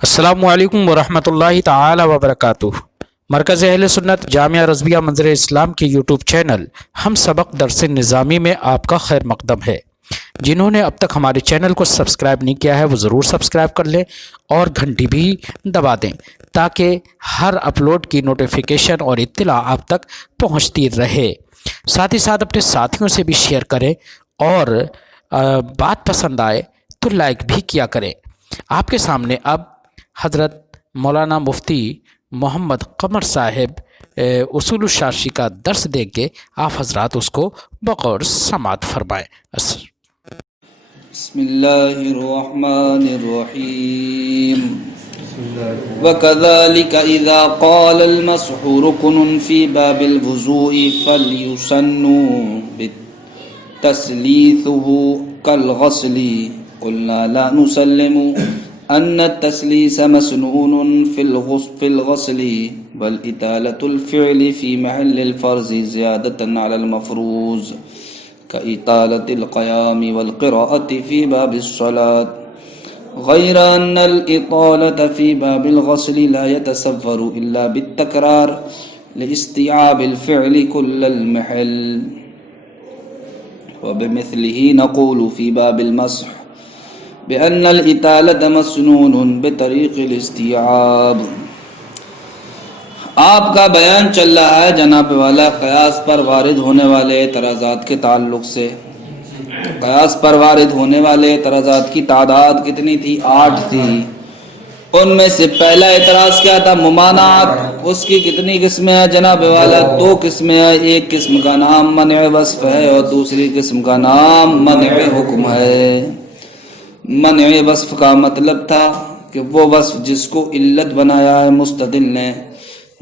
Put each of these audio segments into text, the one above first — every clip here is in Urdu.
السلام علیکم ورحمۃ اللہ تعالی وبرکاتہ۔ مرکز اہل سنت جامعہ رضویہ منظر اسلام کے یوٹیوب چینل ہم سبق درس نظامی میں آپ کا خیر مقدم ہے۔ جنہوں نے اب تک ہمارے چینل کو سبسکرائب نہیں کیا ہے وہ ضرور سبسکرائب کر لیں اور گھنٹی بھی دبا دیں تاکہ ہر اپلوڈ کی نوٹیفیکیشن اور اطلاع آپ تک پہنچتی رہے۔ ساتھ ہی ساتھ اپنے ساتھیوں سے بھی شیئر کریں اور بات پسند آئے تو لائک بھی کیا کریں۔ آپ کے سامنے اب حضرت مولانا مفتی محمد قمر صاحب اصول الشاشی کا درس دیں گے، آپ حضرات اس کو بغور سماعت فرمائیں۔ بسم اللہ الرحمن الرحیم وَكَذَلِكَ إِذَا قَالَ الْمَسْحُ رُكْنٌ فِي بَابِ الْوُضُوءِ فَلْيُسَنُّ تَسْلِيثُهُ كَالْغَسْلِ قُلْنَا لَا نُسَلِّمُ أَنَّ التَّسْلِيثَ مَسْنُونٌ فِي الْغَسْلِ بَلْ إِطَالَةُ الْفِعْلِ فِي مَحَلِّ الْفَرْضِ زِيَادَةً عَلَى الْمَفْرُوضِ كإطالة القيام والقراءة في باب الصلاة غير أن الإطالة في باب الغسل لا يتصور إلا بالتكرار لاستيعاب الفعل كل المحل وبمثله نقول في باب المسح بأن الإطالة مسنون بطريق الاستيعاب۔ آپ کا بیان چل رہا ہے جناب والا قیاس پر وارد ہونے والے اعتراضات کے تعلق سے۔ قیاس پر وارد ہونے والے اعتراضات کی تعداد کتنی تھی؟ 8 تھی۔ ان میں سے پہلا اعتراض کیا تھا؟ ممانعت۔ اس کی کتنی قسمیں ہیں جناب والا؟ 2 قسمیں ہیں۔ ایک قسم کا نام منع وصف ہے اور دوسری قسم کا نام منع حکم ہے۔ منع وصف کا مطلب تھا کہ وہ وصف جس کو علت بنایا ہے مستدل نے،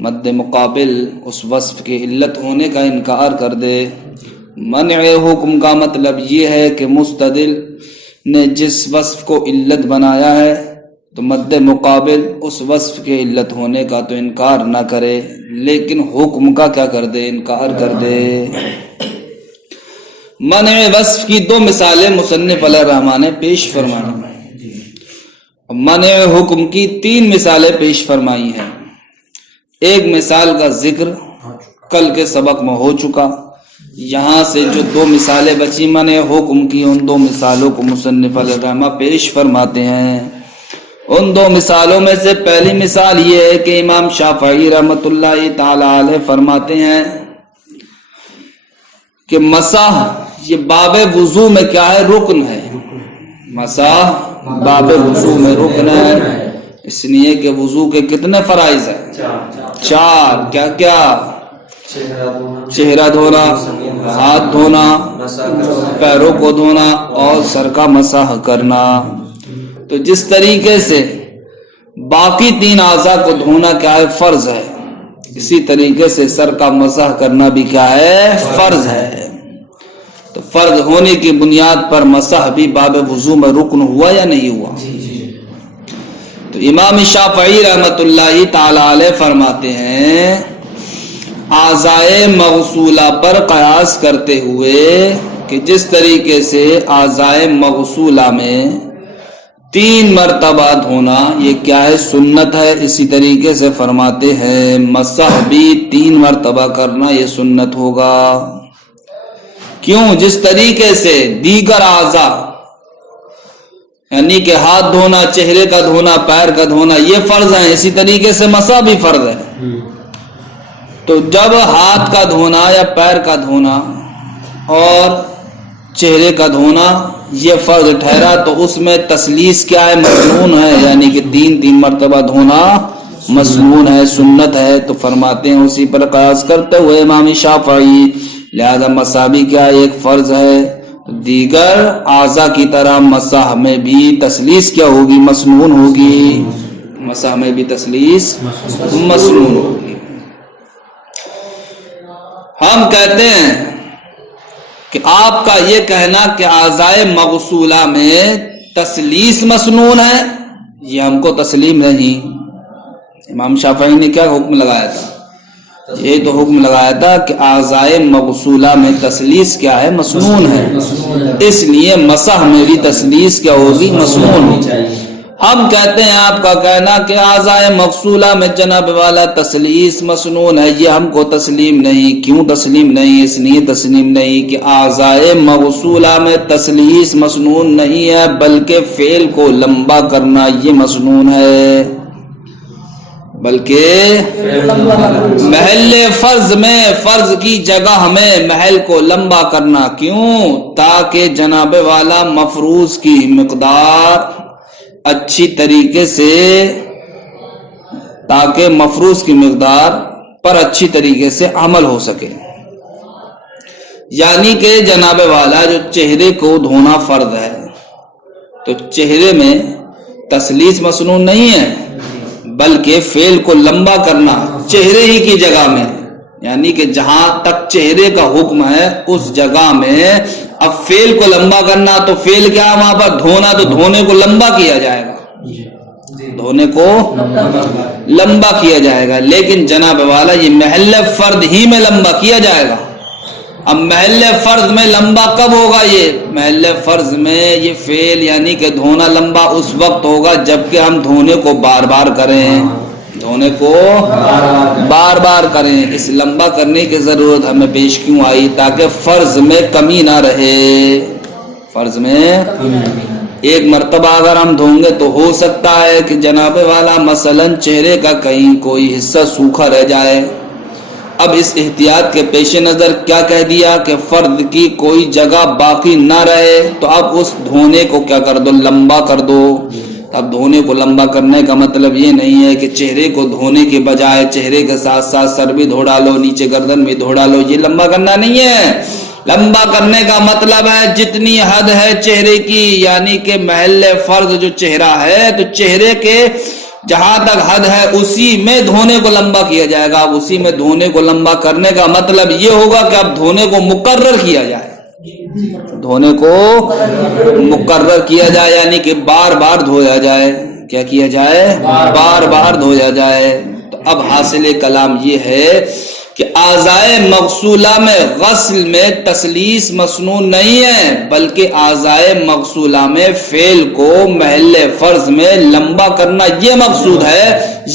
مد مقابل اس وصف کے علت ہونے کا انکار کر دے۔ منع حکم کا مطلب یہ ہے کہ مستدل نے جس وصف کو علت بنایا ہے تو مد مقابل اس وصف کے علت ہونے کا تو انکار نہ کرے لیکن حکم کا کیا کر دے؟ انکار کر دے۔ منع وصف کی 2 مثالیں مصنف علیہ الرحمٰن نے پیش فرمائی۔ منع حکم کی 3 مثالیں پیش فرمائی ہیں۔ ایک مثال کا ذکر کل کے سبق میں ہو چکا، یہاں سے جو 2 مثالیں بچی منع حکم کی ان 2 مثالوں کو مصنف علیہ الرحمہ پیش فرماتے ہیں۔ ان 2 مثالوں میں سے پہلی مثال یہ ہے کہ امام شافعی رحمۃ اللہ تعالی علیہ فرماتے ہیں کہ مسح یہ باب وضو میں کیا ہے؟ رکن ہے۔ مسح باب وضو میں رکن ہے، اس لیے کہ وضو کے کتنے فرائض ہیں؟ 4۔ کیا کیا؟ چہرہ دھونا، ہاتھ دھونا، پیروں کو دھونا اور سر کا مسح کرنا۔ تو جس طریقے سے باقی 3 اعضاء کو دھونا کیا ہے؟ فرض ہے، اسی طریقے سے سر کا مسح کرنا بھی کیا ہے؟ فرض ہے۔ تو فرض ہونے کی بنیاد پر مسح بھی باب وضو میں رکن ہوا یا نہیں ہوا؟ تو امام شافعی رحمۃ اللہ تعالی علیہ فرماتے ہیں اعضائے مغسولہ پر قیاس کرتے ہوئے کہ جس طریقے سے اعضائے مغسولہ میں 3 مرتبہ دھونا یہ کیا ہے؟ سنت ہے، اسی طریقے سے فرماتے ہیں مسح بھی 3 مرتبہ کرنا یہ سنت ہوگا۔ کیوں؟ جس طریقے سے دیگر اعضاء یعنی کہ ہاتھ دھونا، چہرے کا دھونا، پیر کا دھونا یہ فرض ہیں، اسی طریقے سے مسح بھی فرض ہے۔ تو جب ہاتھ کا دھونا یا پیر کا دھونا اور چہرے کا دھونا یہ فرض ٹھہرا تو اس میں تسلیث کیا ہے؟ مسنون ہے، یعنی کہ 3 مرتبہ دھونا مسنون ہے، سنت ہے۔ تو فرماتے ہیں اسی پر قیاس کرتے ہوئے امام شافعی لہذا مسح بھی کیا ایک فرض ہے، دیگر اعضاء کی طرح مسح میں بھی تسلیث کیا ہوگی؟ مسنون ہوگی۔ مسح میں بھی تسلیث مسنون ہوگی۔ ہم کہتے ہیں کہ آپ کا یہ کہنا کہ اعضائے مغسولہ میں تسلیث مسنون ہے یہ ہم کو تسلیم نہیں۔ امام شافعی نے کیا حکم لگایا تھا؟ یہ تو حکم لگایا تھا کہ اعضائے مغسولہ میں تسلیث کیا ہے؟ مسنون ہے، اس لیے مسح میں بھی تسلیث کیا ہوگی؟ مسنون ہوگی۔ ہم کہتے ہیں آپ کا کہنا کہ اعضائے مغسولہ میں جناب والا تسلیس مسنون ہے، یہ ہم کو تسلیم نہیں۔ کیوں تسلیم نہیں؟ اس لیے تسلیم نہیں کہ اعضائے مغسولہ میں تسلیس مسنون نہیں ہے، بلکہ فعل کو لمبا کرنا یہ مسنون ہے، بلکہ محل فرض میں فرض کی جگہ ہمیں محل کو لمبا کرنا۔ کیوں؟ تاکہ جناب والا مفروض کی مقدار اچھی طریقے سے، تاکہ مفروض کی مقدار پر اچھی طریقے سے عمل ہو سکے۔ یعنی کہ جناب والا جو چہرے کو دھونا فرض ہے، تو چہرے میں تسلیس مسنون نہیں ہے، بلکہ فعل کو لمبا کرنا چہرے ہی کی جگہ میں، یعنی کہ جہاں تک چہرے کا حکم ہے اس جگہ میں اب فعل کو لمبا کرنا، تو فعل کیا وہاں پر دھونا، تو دھونے کو لمبا کیا جائے گا، دھونے کو لمبا کیا جائے گا۔ لیکن جناب والا یہ محل فرد ہی میں لمبا کیا جائے گا۔ اب محل فرض میں لمبا کب ہوگا؟ یہ محل فرض میں یہ فعل یعنی کہ دھونا لمبا اس وقت ہوگا جبکہ ہم دھونے کو بار بار کریں، دھونے کو بار بار کریں۔ اس لمبا کرنے کی ضرورت ہمیں پیش کیوں آئی؟ تاکہ فرض میں کمی نہ رہے۔ فرض میں ایک مرتبہ اگر ہم دھوں گے تو ہو سکتا ہے کہ جناب والا مثلاً چہرے کا کہیں کوئی حصہ سوکھا رہ جائے۔ اب اس احتیاط کے پیش نظر کیا کہہ دیا کہ فرد کی کوئی جگہ باقی نہ رہے، تو اب اس دھونے کو کیا کر دو؟ لمبا کر دو۔ اب دھونے کو لمبا کرنے کا مطلب یہ نہیں ہے کہ چہرے کو دھونے کے بجائے چہرے کے ساتھ ساتھ سر بھی دھو ڈالو، نیچے گردن بھی دھو ڈالو، یہ لمبا کرنا نہیں ہے۔ لمبا کرنے کا مطلب ہے جتنی حد ہے چہرے کی، یعنی کہ محل فرض جو چہرہ ہے، تو چہرے کے جہاں تک حد ہے اسی میں دھونے کو لمبا کیا جائے گا۔ اب اسی میں دھونے کو لمبا کرنے کا مطلب یہ ہوگا کہ اب دھونے کو مقرر کیا جائے، دھونے کو مقرر کیا جائے، یعنی کہ بار بار دھویا جائے۔ کیا کیا جائے؟ بار بار دھویا جائے۔ تو اب حاصل کلام یہ ہے کہ اعضائے مغسولہ میں غسل میں تسلیس مسنون نہیں ہے، بلکہ اعضائے مغسولہ میں فعل کو محل فرض میں لمبا کرنا یہ مقصود ہے۔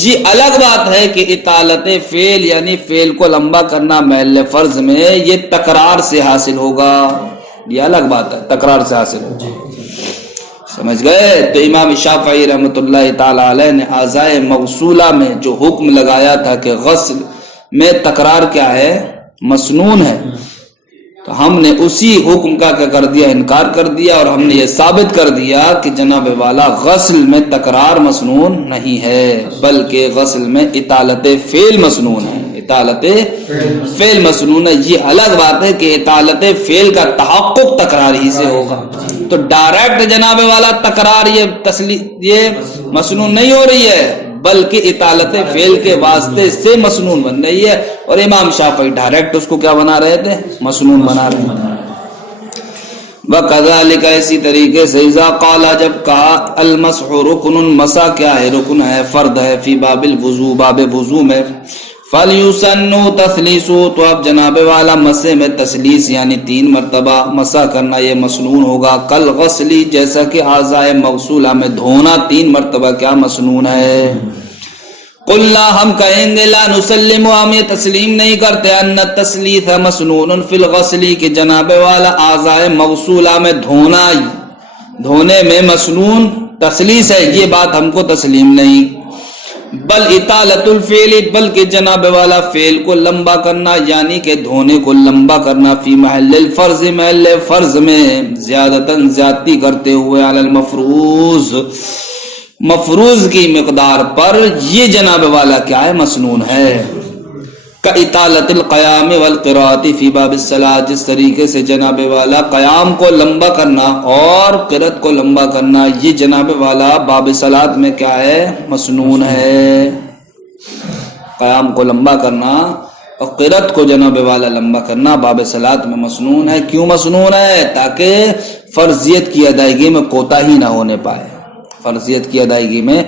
یہ الگ بات ہے کہ اطالت فعل یعنی فعل کو لمبا کرنا محل فرض میں یہ تکرار سے حاصل ہوگا، یہ الگ بات ہے، تکرار سے حاصل ہوگا۔ سمجھ گئے؟ تو امام شافعی رحمۃ اللہ تعالی علیہ نے اعضائے مغسولہ میں جو حکم لگایا تھا کہ غسل میں تکرار کیا ہے؟ مسنون ہے، تو ہم نے اسی حکم کا کیا کر دیا؟ انکار کر دیا، اور ہم نے یہ ثابت کر دیا کہ جناب والا غسل میں تکرار مسنون نہیں ہے، بلکہ غسل میں اطالت فعل مسنون ہے، اطالت فعل مسنون ہے۔ یہ الگ بات ہے کہ اطالت فعل کا تحقق تکرار ہی سے ہوگا، تو ڈائریکٹ جناب والا تکرار یہ مسنون نہیں ہو رہی ہے، بلکہ اطالت فعل کے واسطے سے مسنون بن رہی ہے، اور امام شافعی ڈائریکٹ اس کو کیا بنا رہے تھے؟ مسنون بنا رہے تھے۔ وَكَذَلِكَ اسی طریقے سے اذا قال جب کہا المسح رکن، مسح کیا ہے؟ رکن ہے، فرض ہے، فی باب الوضو، باب وضو میں، فَلْيُسَنُّ تَثْلِيثُ، تو اب جناب والا مسح میں تثلیث یعنی 3 مرتبہ مسح کرنا یہ مسنون ہوگا، کل غسلی جیسا کہ اعضائے مغسولہ میں دھونا 3 مرتبہ کیا مسنون ہے۔ قلنا ہم کہیں گے لا نسلم، ہم یہ تسلیم نہیں کرتے ان التثلیث مسنون فی الغسل، کہ جناب والا اعضائے مغسولہ میں دھونے میں مسنون تثلیث ہے، یہ بات ہم کو تسلیم نہیں۔ بل اطالت الفعل، بلکہ جناب والا فعل کو لمبا کرنا یعنی کہ دھونے کو لمبا کرنا، فی محل الفرض، محل فرض میں، زیادتاً زیادتی کرتے ہوئے، علی المفروض، مفروض کی مقدار پر، یہ جناب والا کیا ہے؟ مسنون ہے۔ کاطالت القیام والقراءۃ فی باب الصلاۃ، جس طریقے سے جناب والا قیام کو لمبا کرنا اور قرات کو لمبا کرنا یہ جناب والا باب صلاۃ میں کیا ہے؟ مسنون ہے۔ قیام کو لمبا کرنا اور قرات کو جناب والا لمبا کرنا باب صلاۃ میں مسنون ہے۔ کیوں مسنون ہے؟ تاکہ فرضیت کی ادائیگی میں کوتاہی نہ ہونے پائے، فرضیت کی ادائیگی میں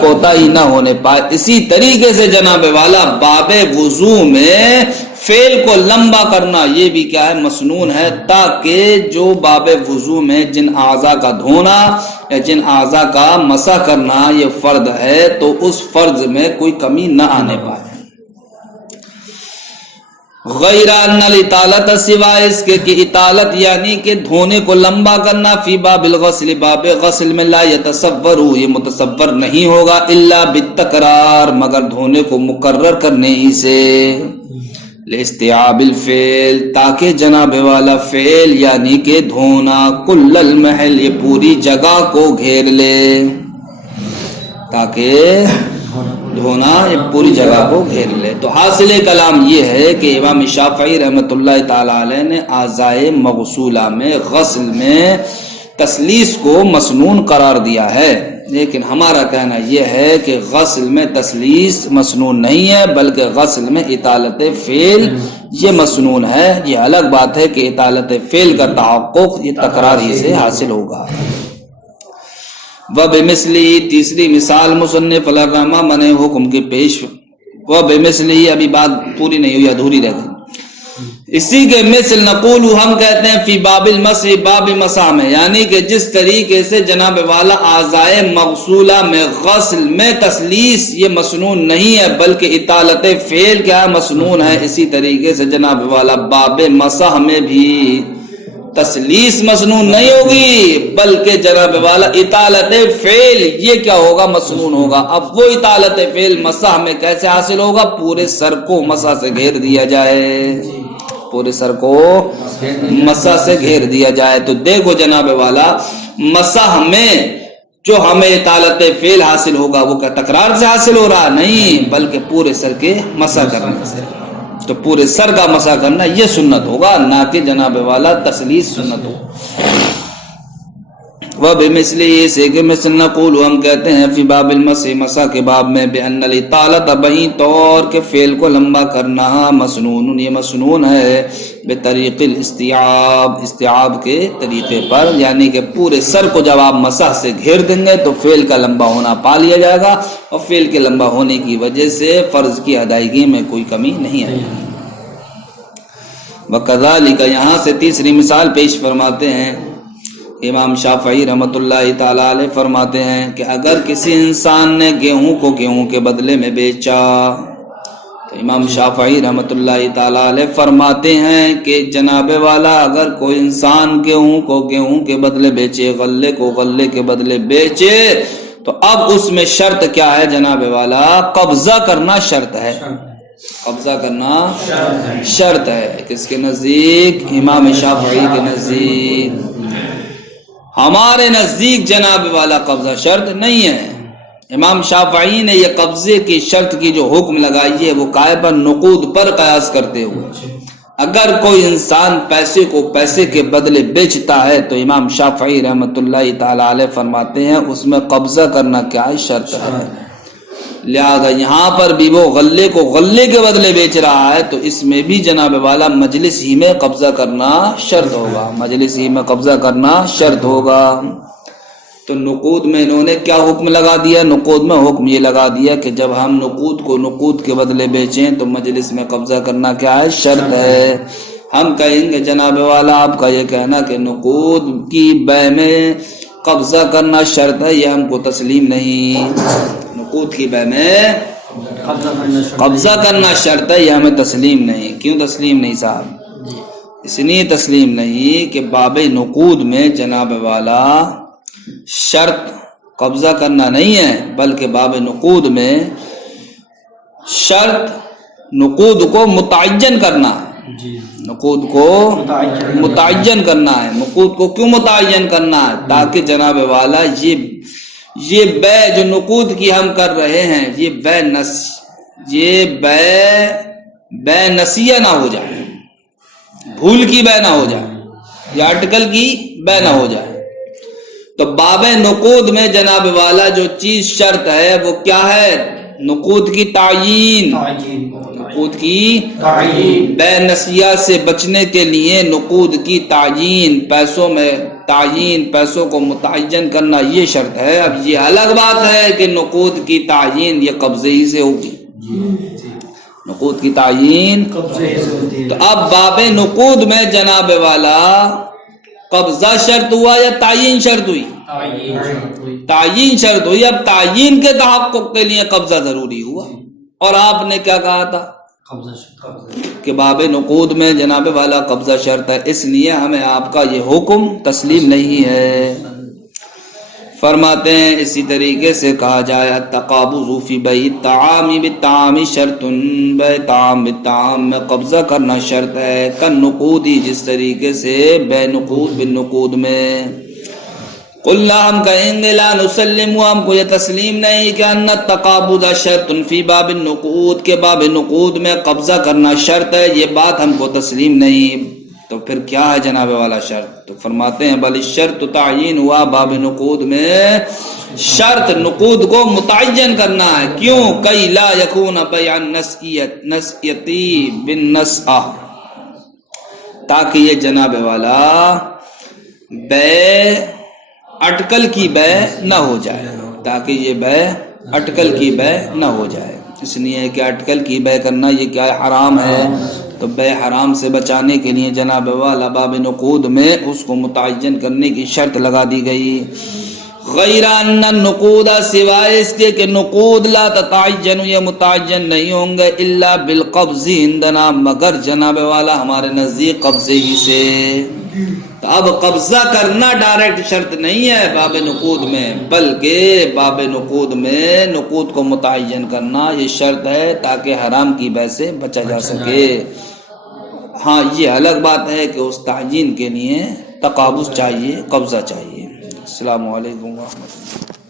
کوتاہی نہ ہونے پائے۔ اسی طریقے سے جناب والا باب وضو میں فعل کو لمبا کرنا یہ بھی کیا ہے؟ مسنون ہے، تاکہ جو باب وضو میں جن اعضاء کا دھونا یا جن اعضاء کا مسح کرنا یہ فرض ہے تو اس فرض میں کوئی کمی نہ آنے پائے۔ غیر ان الاطالت، سوائے اس کے کہ اطالت یعنی کہ دھونے کو لمبا کرنا، فی باب الغسل، باب غسل میں، لا یتصور، یہ متصور نہیں ہوگا، الا بالتکرار، مگر دھونے کو مکرر کرنے ہی سے، لاستیعاب الفعل، تاکہ جناب والا فعل یعنی کہ دھونا، کل المحل، یہ پوری جگہ کو گھیر لے، تاکہ دھونا یہ پوری جگہ کو گھیر لے۔ تو حاصل کلام یہ ہے کہ امام شافعی رحمۃ اللہ تعالی علیہ نے اعضائے مغسولہ میں غسل میں تسلیس کو مسنون قرار دیا ہے، لیکن ہمارا کہنا یہ ہے کہ غسل میں تسلیس مسنون نہیں ہے، بلکہ غسل میں اطالت فعل یہ مسنون ہے۔ یہ الگ بات ہے کہ اطالت فعل کا تحقق یہ تکرار ہی سے حاصل ہوگا۔ وَبِمِثْلِهِ، تیسری مثال مصنف الرحمہ من حکم کی پیش، وَبِمِثْلِهِ، ابھی بات پوری نہیں ہوئی، ادھوری رہ گئی۔ اسی کے مثل نقول، ہم کہتے ہیں فی باب المسح، باب مسح میں، یعنی کہ جس طریقے سے جناب والا اعضائے مغسولہ میں غسل میں تسلیس یہ مسنون نہیں ہے بلکہ اطالت فعل کیا مسنون ہے، اسی طریقے سے جناب والا باب مسح میں بھی تسلیس مسنون نہیں ہوگی بلکہ جناب والا اطالت فعل یہ کیا ہوگا؟ مسنون ہوگا۔ اب وہ اطالت فعل مسح میں کیسے حاصل ہوگا؟ پورے سر کو مسح سے گھیر دیا جائے، پورے سر کو مسح سے گھیر دیا جائے۔ تو دیکھو جناب والا، مسح میں جو ہمیں اطالت فعل حاصل ہوگا وہ کیا تکرار سے حاصل ہو رہا؟ نہیں، بلکہ پورے سر کے مسح کرنے سے۔ تو پورے سر کا مسح کرنا یہ سنت ہوگا، نہ کہ جناب والا تسلیس سنت ہو۔ وَبِمِثْلِهِ، سے کہ مثل نقول، ہم کہتے ہیں فی باب المسح، مسح کے باب میں، بِأَنَّ الْإِطَالَةَ، بہی طور کے فعل کو لمبا کرنا، مسنون، یہ مسنون ہے، بطریق الاستیعاب، استیعاب کے طریقے پر، یعنی کہ پورے سر کو جب آپ مسح سے گھیر دیں گے تو فعل کا لمبا ہونا پا لیا جائے گا، اور فعل کے لمبا ہونے کی وجہ سے فرض کی ادائیگی میں کوئی کمی نہیں آئے گی۔ وَكَذَلِكَ، یہاں سے تیسری مثال پیش فرماتے ہیں امام شافعی رحمۃ اللہ تعالی علیہ، فرماتے ہیں کہ اگر کسی انسان نے گیہوں کو گیہوں کے بدلے میں بیچا، تو امام شافعی رحمۃ اللہ تعالی علیہ فرماتے ہیں کہ جناب والا اگر کوئی انسان گیہوں کو گیہوں کے بدلے بیچے، غلے کو غلے کے بدلے بیچے، تو اب اس میں شرط کیا ہے جناب والا؟ قبضہ کرنا شرط ہے، قبضہ کرنا شرط ہے۔ کس کے نزدیک؟ امام شافعی کے نزدیک۔ ہمارے نزدیک جناب والا قبضہ شرط نہیں ہے۔ امام شافعی نے یہ قبضے کی شرط کی جو حکم لگائی ہے وہ قائبہ نقود پر قیاس کرتے ہوئے، اگر کوئی انسان پیسے کو پیسے کے بدلے بیچتا ہے تو امام شافعی رحمۃ اللہ تعالی علیہ فرماتے ہیں اس میں قبضہ کرنا کیا ہے؟ شرط ہے۔ لہذا یہاں پر بھی وہ غلے کو غلے کے بدلے بیچ رہا ہے تو اس میں بھی جناب والا مجلس ہی میں قبضہ کرنا شرط ہوگا، مجلس ہی میں قبضہ کرنا شرط ہوگا۔ تو نقود میں انہوں نے کیا حکم لگا دیا؟ نقود میں حکم یہ لگا دیا کہ جب ہم نقود کو نقود کے بدلے بیچیں تو مجلس میں قبضہ کرنا کیا ہے؟ شرط ہے۔ ہم کہیں گے جناب والا آپ کا یہ کہنا کہ نقود کی بے میں قبضہ کرنا شرط ہے، یہ ہم کو تسلیم نہیں، نقود کی بے میں قبضہ کرنا شرط ہے، یہ ہمیں تسلیم نہیں۔ کیوں تسلیم نہیں صاحب؟ اس لیے تسلیم نہیں کہ باب نقود میں جناب والا شرط قبضہ کرنا نہیں ہے، بلکہ باب نقود میں شرط نقود کو متعین کرنا ہے، نقود کو متعین کرنا ہے۔ نقود کو کیوں متعین کرنا ہے؟ تاکہ جناب والا یہ بے جو نقود کی ہم کر رہے ہیں یہ بے نسیہ نہ ہو جائے، بھول کی بے نہ ہو جائے، یا آرٹیکل کی بے نہ ہو جائے۔ تو باب نقود میں جناب والا جو چیز شرط ہے وہ کیا ہے؟ نقود کی تعیین، نقود کی بے نسیہ سے بچنے کے لیے نقود کی تعیین، پیسوں میں تعیین، پیسوں کو متعین کرنا یہ شرط ہے۔ اب یہ الگ بات ہے کہ نقود کی تعیین یہ قبضے ہی سے ہوگی، نقود کی تعین تو اب باب نقود میں جناب والا قبضہ شرط ہوا یا تعین شرط ہوئی؟ تعین شرط ہوئی. اب تعین کے تحقق کے لیے قبضہ ضروری ہوا. اور آپ نے کیا کہا تھا کہ باب نقود میں جناب والا قبضہ شرط ہے، اس لیے ہمیں آپ کا یہ حکم تسلیم نہیں ہے. فرماتے ہیں اسی طریقے سے کہا جائے التقابض فی بیع الطعام بالطعام شرط، بیع طعام بالطعام میں قبضہ کرنا شرط ہے. کالنقودی، جس طریقے سے بیع نقود بالنقود میں. قلنا، ہم کہیں گے لا نسلم، ہم کو یہ تسلیم نہیں کہ ان التقابض شرط فی باب النقود، کے باب نقود میں قبضہ کرنا شرط ہے، یہ بات ہم کو تسلیم نہیں. تو پھر کیا ہے جناب والا شرط؟ تو فرماتے ہیں بل الشرط تعین ہوا باب نقود میں شرط نقود کو متعین کرنا ہے. کیوں؟ کئی لا یکون بیع النسیتی بالنسعہ، تاکہ یہ جناب والا بیع اٹکل کی بیع نہ ہو جائے، تاکہ یہ بیع اٹکل کی بیع نہ ہو جائے. اس لیے کہ اٹکل کی بیع کرنا یہ کیا ہے؟ حرام ہے. تو بیع حرام سے بچانے کے لیے جناب والا باب نقود میں اس کو متعین کرنے کی شرط لگا دی گئی. غیر ان النقود، سوائے اس کے کہ نقود لا تتعین، یہ متعین نہیں ہوں گے الا بالقبض عندنا، مگر جناب والا ہمارے نزدیک قبضے ہی سے. تو اب قبضہ کرنا ڈائریکٹ شرط نہیں ہے باب نقود میں، بلکہ باب نقود میں نقود کو متعین کرنا یہ شرط ہے تاکہ حرام کی بیع سے بچا جا سکے. ہاں یہ الگ بات ہے کہ اس تعین کے لیے تقابض چاہیے، قبضہ چاہیے. السلام علیکم ورحمۃ اللہ.